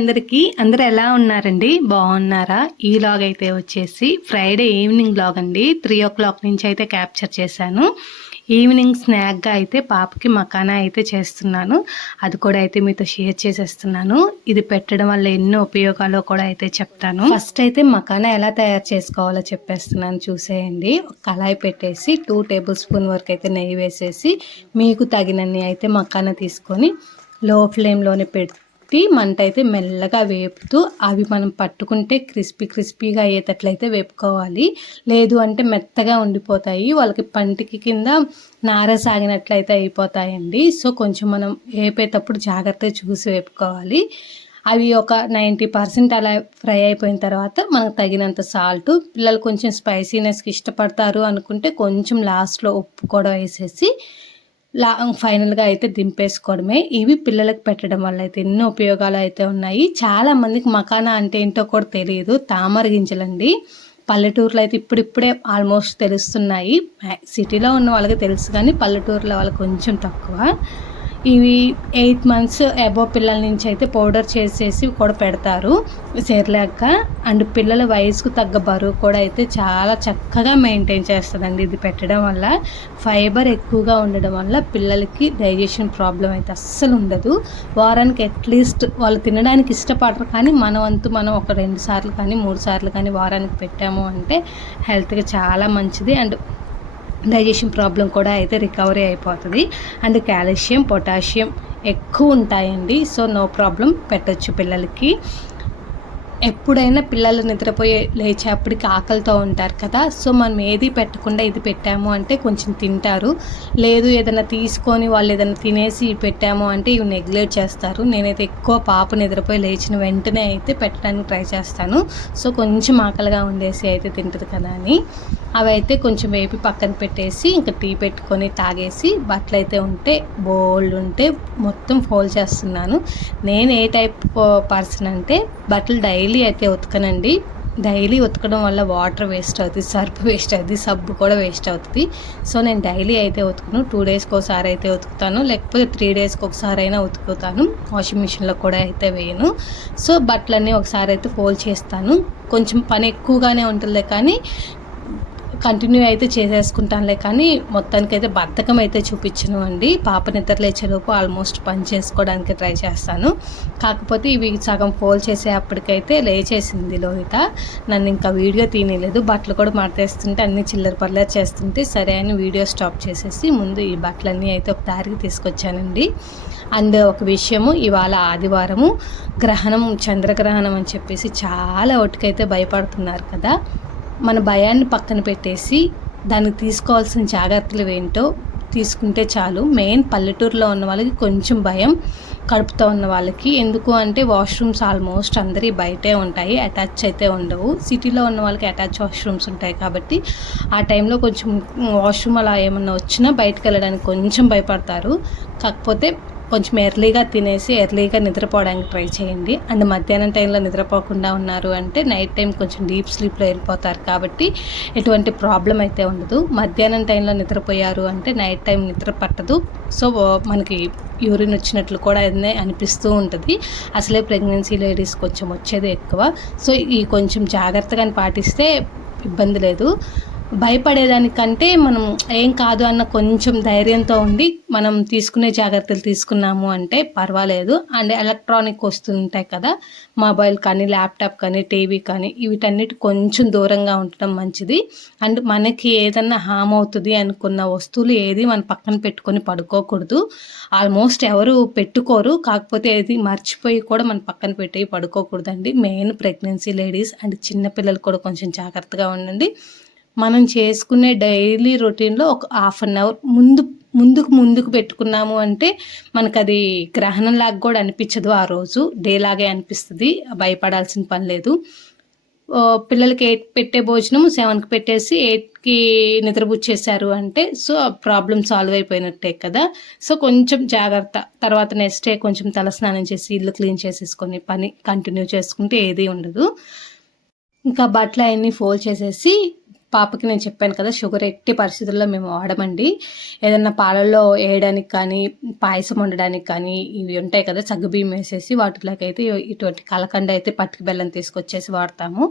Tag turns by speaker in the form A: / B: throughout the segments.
A: అందరికీ అందరు ఎలా ఉన్నారండి? బాగున్నారా? ఈ లాగ్ అయితే వచ్చేసి ఫ్రైడే ఈవినింగ్ లాగ్ అండి. త్రీ ఓ క్లాక్ నుంచి అయితే క్యాప్చర్ చేశాను. ఈవినింగ్ స్నాక్గా అయితే పాపకి మకానా అయితే చేస్తున్నాను. అది కూడా అయితే మీతో షేర్ చేసేస్తున్నాను. ఇది పెట్టడం వల్ల ఎన్నో ఉపయోగాలు కూడా అయితే చెప్తాను. ఫస్ట్ అయితే మకానా ఎలా తయారు చేసుకోవాలో చెప్పేస్తున్నాను. చూసేయండి. కళాయి పెట్టేసి టూ టేబుల్ స్పూన్ వరకు అయితే నెయ్యి వేసేసి మీకు తగినన్ని అయితే మకానా తీసుకొని లో ఫ్లేమ్లోనే పెట్టి పెట్టి మంట అయితే మెల్లగా వేపుతూ అవి మనం పట్టుకుంటే క్రిస్పీ క్రిస్పీగా అయ్యేటట్లయితే వేపుకోవాలి. లేదు అంటే మెత్తగా ఉండిపోతాయి. వాళ్ళకి పంటికి కింద నార సాగినట్లయితే అయిపోతాయండి. సో కొంచెం మనం వేపేటప్పుడు జాగ్రత్తగా చూసి వేపుకోవాలి. అవి ఒక నైంటీ పర్సెంట్ అలా ఫ్రై అయిపోయిన తర్వాత మనకు తగినంత సాల్ట్ పిల్లలు కొంచెం స్పైసీనెస్కి ఇష్టపడతారు అనుకుంటే కొంచెం లాస్ట్లో ఉప్పు కూడా వేసేసి లా ఫైనల్గా అయితే దింపేసుకోవడమే. ఇవి పిల్లలకు పెట్టడం వల్ల అయితే ఎన్నో ఉపయోగాలు అయితే ఉన్నాయి. చాలా మందికి మకానా అంటే ఏంటో కూడా తెలియదు. తామర గింజలండి. పల్లెటూరులో అయితే ఇప్పుడిప్పుడే ఆల్మోస్ట్ తెలుస్తున్నాయి. సిటీలో ఉన్న వాళ్ళకి తెలుసు కానీ పల్లెటూరులో వాళ్ళకి కొంచెం తక్కువ. ఇవి ఎయిట్ మంత్స్ అబో పిల్లల నుంచి అయితే పౌడర్ చేసేసి కూడా పెడతారు. సేర్లేక అండ్ పిల్లల వయసుకు తగ్గ బరువు కూడా అయితే చాలా చక్కగా మెయింటైన్ చేస్తుందండి ఇది పెట్టడం వల్ల. ఫైబర్ ఎక్కువగా ఉండడం వల్ల పిల్లలకి డైజెషన్ ప్రాబ్లం అయితే అస్సలు ఉండదు. వారానికి అట్లీస్ట్ వాళ్ళు తినడానికి ఇష్టపడరు కానీ మన వంతు మనం ఒక రెండు సార్లు కానీ మూడు సార్లు కానీ వారానికి పెట్టాము అంటే హెల్త్కి చాలా మంచిది అండ్ డైజెషన్ ప్రాబ్లం కూడా అయితే రికవరీ అయిపోతుంది. అండ్ కాల్షియం పొటాషియం ఎక్కువ ఉంటాయండి. సో నో ప్రాబ్లం పెట్టచ్చు పిల్లలకి. ఎప్పుడైనా పిల్లలు నిద్రపోయే లేచేపటికి ఆకలితో ఉంటారు కదా. సో మనం ఏది పెట్టకుండా ఇది పెట్టాము అంటే కొంచెం తింటారు. లేదు ఏదైనా తీసుకొని వాళ్ళు ఏదైనా తినేసి పెట్టాము అంటే ఇవి నెగ్లెక్ట్ చేస్తారు. నేనైతే ఎక్కువ పాప నిద్రపోయి లేచిన వెంటనే అయితే పెట్టడానికి ట్రై చేస్తాను. సో కొంచెం ఆకలిగా ఉండేసి అయితే తింటుంది కదా అని. అవి అయితే కొంచెం వేపి పక్కన పెట్టేసి ఇంకా టీ పెట్టుకొని తాగేసి బట్టలు అయితే ఉంటే బోల్డ్ ఉంటే మొత్తం ఫోల్డ్ చేస్తున్నాను. నేను ఏ టైప్ పర్సన్ అంటే బట్టలు డైలీ అయితే ఉతకనండి. డైలీ ఉతకడం వల్ల వాటర్ వేస్ట్ అవుతుంది సర్ఫ్ వేస్ట్ అవుతుంది సబ్బు కూడా వేస్ట్ అవుతుంది. సో నేను డైలీ అయితే ఉతుకును. టూ డేస్కి ఒకసారి అయితే ఉతుకుతాను. లేకపోతే త్రీ డేస్కి ఒకసారి అయినా ఉతుకుతాను. వాషింగ్ మిషన్లో కూడా అయితే వేయను. సో బట్టలన్నీ ఒకసారి అయితే ఫోల్డ్ చేస్తాను. కొంచెం పని ఎక్కువగానే ఉంటుంది కానీ కంటిన్యూ అయితే చేసేసుకుంటానులే కానీ మొత్తానికి అయితే బద్ధకం అయితే చూపించను అండి. పాప నిద్రలేచేలోపు ఆల్మోస్ట్ పని చేసుకోవడానికి ట్రై చేస్తాను. కాకపోతే ఇవి సగం ఫోల్ చేసే అప్పటికైతే లేచేసింది లోహిత. నన్ను ఇంకా వీడియో తీయలేదు బట్టలు కూడా మడతేస్తుంటే అన్ని చిల్లర పర్లే చేస్తుంటే సరే అని వీడియో స్టాప్ చేసేసి ముందు ఈ బట్టలన్నీ అయితే ఒక దారికి తీసుకొచ్చానండి. అండ్ ఒక విషయము ఇవాళ ఆదివారము గ్రహణం చంద్రగ్రహణం అని చెప్పేసి చాలా ఒటికైతే భయపడుతున్నారు కదా. మన భయాన్ని పక్కన పెట్టేసి దానికి తీసుకోవాల్సిన జాగ్రత్తలు ఏంటో తీసుకుంటే చాలు. మెయిన్ పల్లెటూరులో ఉన్న వాళ్ళకి కొంచెం భయం కడుపుతో ఉన్న వాళ్ళకి. ఎందుకు అంటే వాష్రూమ్స్ ఆల్మోస్ట్ అందరి బయటే ఉంటాయి అటాచ్ అయితే ఉండవు. సిటీలో ఉన్న వాళ్ళకి అటాచ్ వాష్రూమ్స్ ఉంటాయి కాబట్టి ఆ టైంలో కొంచెం వాష్రూమ్ అలా ఏమన్నా వచ్చినా బయటకు వెళ్ళడానికి కొంచెం భయపడతారు. కాకపోతే కొంచెం ఎర్లీగా తినేసి ఎర్లీగా నిద్రపోవడానికి ట్రై చేయండి. అండ్ మధ్యాహ్నం టైంలో నిద్రపోకుండా ఉన్నారు అంటే నైట్ టైం కొంచెం డీప్ స్లీప్లో వెళ్ళిపోతారు కాబట్టి ఎటువంటి ప్రాబ్లం అయితే ఉండదు. మధ్యాహ్నం టైంలో నిద్రపోయారు అంటే నైట్ టైం నిద్ర పట్టదు. సో మనకి యూరిన్ వచ్చినట్లు కూడా అనిపిస్తూ ఉంటుంది. అసలే ప్రెగ్నెన్సీ లేడీస్ కొంచెం వచ్చేది ఎక్కువ. సో ఈ కొంచెం జాగ్రత్తగా పాటిస్తే ఇబ్బంది లేదు. భయపడేదానికంటే మనం ఏం కాదు అన్న కొంచెం ధైర్యంతో ఉండి మనం తీసుకునే జాగ్రత్తలు తీసుకున్నాము అంటే పర్వాలేదు. అండ్ ఎలక్ట్రానిక్ వస్తుంటాయి కదా మొబైల్ కానీ ల్యాప్టాప్ కానీ టీవీ కానీ వీటన్నిటి కొంచెం దూరంగా ఉండటం మంచిది. అండ్ మనకి ఏదన్నా హామ్ అవుతుంది అనుకున్న వస్తువులు ఏది మన పక్కన పెట్టుకొని పడుకోకూడదు. ఆల్మోస్ట్ ఎవరు పెట్టుకోరు కాకపోతే ఏది మర్చిపోయి కూడా మన పక్కన పెట్టి పడుకోకూడదండి. మెయిన్ ప్రెగ్నెన్సీ లేడీస్ అండ్ చిన్నపిల్లలు కూడా కొంచెం జాగ్రత్తగా ఉండండి. మనం చేసుకునే డైలీ రొటీన్లో ఒక హాఫ్ అన్ అవర్ ముందు ముందుకు ముందుకు పెట్టుకున్నాము అంటే మనకు అది గ్రహణం లాగా కూడా అనిపించదు ఆ రోజు. డే లాగే అనిపిస్తుంది. భయపడాల్సిన పని లేదు. పిల్లలకి ఎయిట్ పెట్టే భోజనం సెవెన్కి పెట్టేసి ఎయిట్కి నిద్రపుచ్చేసారు అంటే సో ప్రాబ్లం సాల్వ్ అయిపోయినట్టే కదా. సో కొంచెం జాగ్రత్త. తర్వాత నెక్స్ట్ డే కొంచెం తలస్నానం చేసి ఇల్లు క్లీన్ చేసేసుకొని పని కంటిన్యూ చేసుకుంటే ఏది ఉండదు. ఇంకా బట్టలు అవన్నీ ఫోల్డ్ చేసేసి పాపకి నేను చెప్పాను కదా షుగర్ ఎట్టి పరిస్థితుల్లో మేము వాడమండి. ఏదన్నా పాలల్లో వేయడానికి కానీ పాయసం వండడానికి కానీ ఇవి ఉంటాయి కదా సగ్గుబియ్యం వేసేసి వాటిలోకి అయితే ఇటువంటి కలకండ అయితే పట్టుకు బెల్లం తీసుకొచ్చేసి వాడతాము.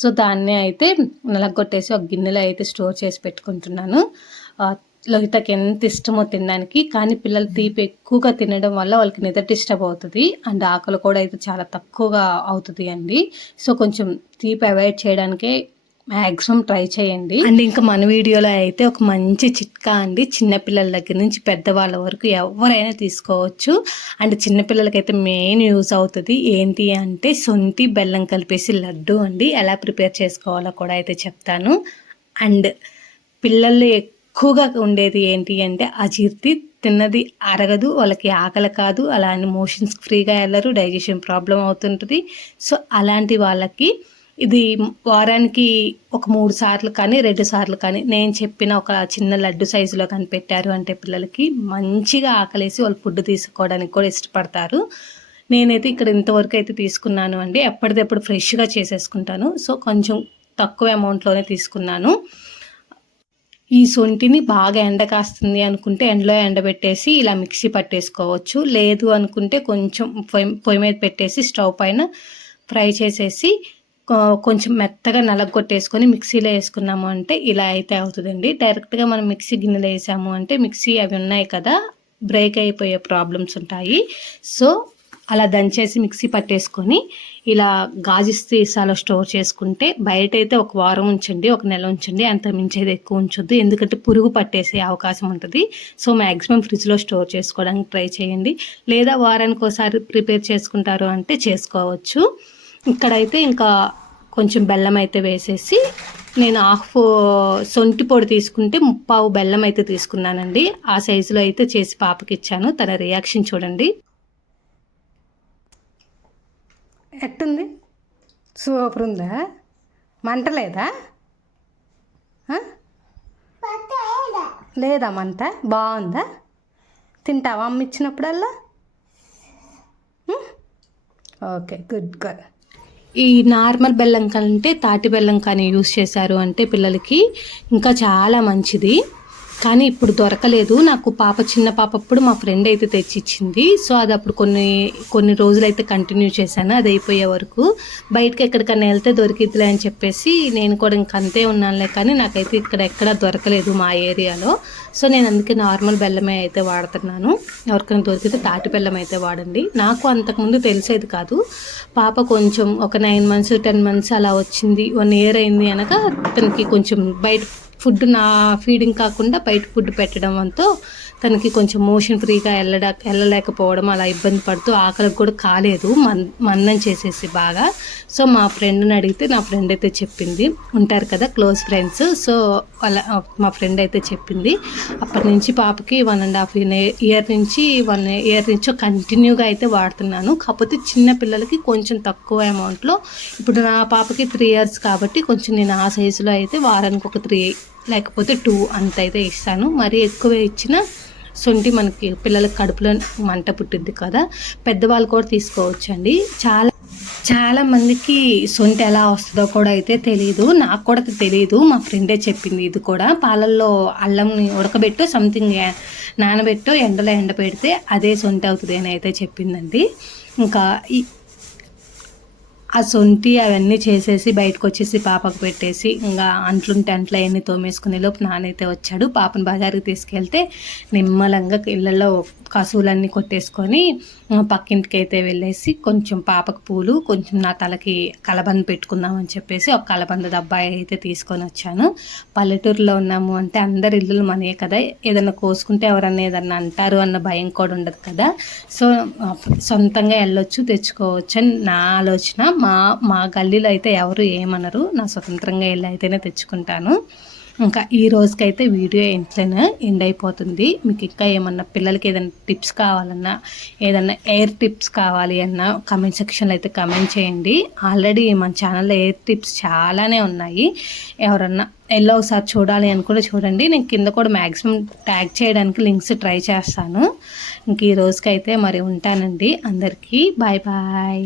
A: సో దాన్ని అయితే నలగొట్టేసి ఒక గిన్నెలో అయితే స్టోర్ చేసి పెట్టుకుంటున్నాను. లోహితకి ఎంత ఇష్టమో తినడానికి కానీ పిల్లలు తీపి ఎక్కువగా తినడం వల్ల వాళ్ళకి నిద్ర డిస్టర్బ్ అవుతుంది. అండ్ ఆకలి కూడా అయితే చాలా తక్కువగా అవుతుంది అండి. సో కొంచెం తీపి అవాయిడ్ చేయడానికే మ్యాక్సిమం ట్రై చేయండి. అండ్ ఇంకా మన వీడియోలో అయితే ఒక మంచి చిట్కా అండి. చిన్నపిల్లల దగ్గర నుంచి పెద్దవాళ్ళ వరకు ఎవరైనా తీసుకోవచ్చు. అండ్ చిన్నపిల్లలకైతే మెయిన్ యూజ్ అవుతుంది ఏంటి అంటే సొంతి బెల్లం కలిపేసి లడ్డు అండి. ఎలా ప్రిపేర్ చేసుకోవాలో కూడా అయితే చెప్తాను. అండ్ పిల్లలు ఎక్కువగా ఉండేది ఏంటి అంటే అజీర్తి తిన్నది అరగదు వాళ్ళకి ఆకలి కాదు అలా అని మోషన్స్ ఫ్రీగా వెళ్ళరు డైజెషన్ ప్రాబ్లం అవుతుంటుంది. సో అలాంటి వాళ్ళకి ఇది వారానికి ఒక మూడు సార్లు కానీ రెండు సార్లు కానీ నేను చెప్పిన ఒక చిన్న లడ్డు సైజులో కానీ పెట్టారు అంటే పిల్లలకి మంచిగా ఆకలేసి వాళ్ళు ఫుడ్ తీసుకోవడానికి కూడా ఇష్టపడతారు. నేనైతే ఇక్కడ ఇంతవరకు అయితే తీసుకున్నాను అండి. ఎప్పటిదప్పుడు ఫ్రెష్గా చేసేసుకుంటాను. సో కొంచెం తక్కువ అమౌంట్లోనే తీసుకున్నాను. ఈ సొంటిని బాగా ఎండ కాస్తుంది అనుకుంటే ఎండలో ఎండబెట్టేసి ఇలా మిక్సీ పట్టేసుకోవచ్చు. లేదు అనుకుంటే కొంచెం పొయ్యి పొయ్యి మీద పెట్టేసి స్టవ్ పైన ఫ్రై చేసేసి కొంచెం మెత్తగా నలగొట్టేసుకొని మిక్సీలో వేసుకున్నాము అంటే ఇలా అయితే అవుతుందండి. డైరెక్ట్గా మనం మిక్సీ గిన్నెలో వేసాము అంటే మిక్సీ అవి ఉన్నాయి కదా బ్రేక్ అయిపోయే ప్రాబ్లమ్స్ ఉంటాయి. సో అలా దంచేసి మిక్సీ పట్టేసుకొని ఇలా గాజు సీసాలో స్టోర్ చేసుకుంటే బయట అయితే ఒక వారం ఉంచండి ఒక నెల ఉంచండి అంత మించేది ఎక్కువ ఉంచొద్దు. ఎందుకంటే పురుగు పట్టేసే అవకాశం ఉంటుంది. సో మ్యాక్సిమం ఫ్రిడ్జ్లో స్టోర్ చేసుకోవడానికి ట్రై చేయండి. లేదా వారానికి ఒకసారి ప్రిపేర్ చేసుకుంటారు అంటే చేసుకోవచ్చు. ఇక్కడైతే ఇంకా కొంచెం బెల్లం అయితే వేసేసి నేను హాఫ్ సొంటి పొడి తీసుకుంటే ముప్పావు బెల్లం అయితే తీసుకున్నానండి. ఆ సైజులో అయితే చేసి పాపకి ఇచ్చాను. తన రియాక్షన్ చూడండి. ఎట్టుంది? సూపర్ ఉందా? మంట లేదా? లేదా మంట? బాగుందా? తింటావా అమ్మ ఇచ్చినప్పుడల్లా? ఓకే గుడ్ గర్ల్ ఈ నార్మల్ బెల్లం కంటే తాటి బెల్లం కానీ యూస్ చేశారు అంటే పిల్లలకి ఇంకా చాలా మంచిది. కానీ ఇప్పుడు దొరకలేదు. నాకు పాప చిన్న పాప అప్పుడు మా ఫ్రెండ్ అయితే తెచ్చిచ్చింది. సో అది అప్పుడు కొన్ని కొన్ని రోజులు అయితే కంటిన్యూ చేశాను. అది అయిపోయే వరకు. బయటకి ఎక్కడికన్నా వెళ్తే దొరికిద్దిలే అని చెప్పేసి నేను కూడా ఇంక అంతే ఉన్నానులే కానీ నాకైతే ఇక్కడ ఎక్కడ దొరకలేదు మా ఏరియాలో. సో నేను అందుకే నార్మల్ బెల్లమే అయితే వాడుతున్నాను. ఎవరికైనా దొరికితే తాటి బెల్లం అయితే వాడండి. నాకు అంతకుముందు తెలిసేది కాదు. పాప కొంచెం ఒక నైన్ మంత్స్ టెన్ మంత్స్ అలా వచ్చింది. వన్ ఇయర్ అయింది అనక తనకి కొంచెం బయట ఫుడ్ నా ఫీడింగ్ కాకుండా బయట ఫుడ్ పెట్టడం అంతా తనకి కొంచెం మోషన్ ఫ్రీగా వెళ్ళడ వెళ్ళలేకపోవడం అలా ఇబ్బంది పడుతూ ఆకలికి కూడా కాలేదు. మన్ మందం చేసేసి బాగా. సో మా ఫ్రెండ్ని అడిగితే నా ఫ్రెండ్ అయితే చెప్పింది. ఉంటారు కదా క్లోజ్ ఫ్రెండ్స్. సో వాళ్ళ మా ఫ్రెండ్ అయితే చెప్పింది. అప్పటి నుంచి పాపకి వన్ అండ్ హాఫ్ ఇయర్ నుంచి వన్ ఇయర్ నుంచి కంటిన్యూగా అయితే వాడుతున్నాను. కాకపోతే చిన్న పిల్లలకి కొంచెం తక్కువ అమౌంట్లో. ఇప్పుడు నా పాపకి త్రీ ఇయర్స్ కాబట్టి కొంచెం నేను ఆ సైజులో అయితే వారానికి ఒక త్రీ లేకపోతే టూ అంత అయితే ఇస్తాను. మరీ ఎక్కువ ఇచ్చిన సొంటి మనకి పిల్లలకి కడుపులో మంట పుట్టిద్ది కదా పెద్దవాళ్ళు కూడా తీసుకోవచ్చండి. చాలా చాలా మందికి సొంటి ఎలా వస్తుందో కూడా అయితే తెలియదు నాకు కూడా తెలియదు మా ఫ్రెండే చెప్పింది ఇది కూడా. పాలల్లో అల్లంని ఉడకబెట్టు సంథింగ్ నానబెట్టు ఎండలో ఎండ పెడితే అదే సొంటి అవుతుంది అని అయితే చెప్పిందండి. ఇంకా ఆ సొంటి అవన్నీ చేసేసి బయటకు వచ్చేసి పాపకు పెట్టేసి ఇంకా అంట్లుంటే అంట్లో అవన్నీ తోమేసుకునే లోపు నానైతే వచ్చాడు. పాపను బజారుకి తీసుకెళ్తే నిమ్మలంగా ఇళ్ళల్లో కసువులన్నీ కొట్టేసుకొని పక్కింటికి అయితే వెళ్ళేసి కొంచెం పాపకు పూలు కొంచెం నా తలకి కలబంద పెట్టుకుందామని చెప్పేసి ఒక కలబంద డబ్బాయి అయితే తీసుకొని వచ్చాను. పల్లెటూరులో ఉన్నాము అంటే అందరి ఇల్లులు మనయే కదా. ఏదన్నా కోసుకుంటే ఎవరన్నా ఏదన్నా అంటారు అన్న భయం కూడా ఉండదు కదా. సో సొంతంగా వెళ్ళొచ్చు తెచ్చుకోవచ్చు అని నా ఆలోచన. మా మా గల్లీలో అయితే ఎవరు ఏమనరు. నా స్వతంత్రంగా వెళ్ళి అయితేనే తెచ్చుకుంటాను. ఇంకా ఈ రోజుకైతే వీడియో ఇంట్లోనే ఎండ్ అయిపోతుంది. మీకు ఇంకా ఏమన్నా పిల్లలకి ఏదైనా టిప్స్ కావాలన్నా ఏదన్నా ఎయిర్ టిప్స్ కావాలి అన్నా కమెంట్ సెక్షన్లో అయితే కమెంట్ చేయండి. ఆల్రెడీ మన ఛానల్లో ఎయిర్ టిప్స్ చాలానే ఉన్నాయి. ఎవరన్నా ఎల్లో ఒకసారి చూడాలి అనుకుంటే చూడండి. నేను కింద కూడా మ్యాక్సిమం ట్యాగ్ చేయడానికి లింక్స్ ట్రై చేస్తాను. ఇంక ఈ రోజుకైతే మరి ఉంటానండి. అందరికీ బాయ్ బాయ్.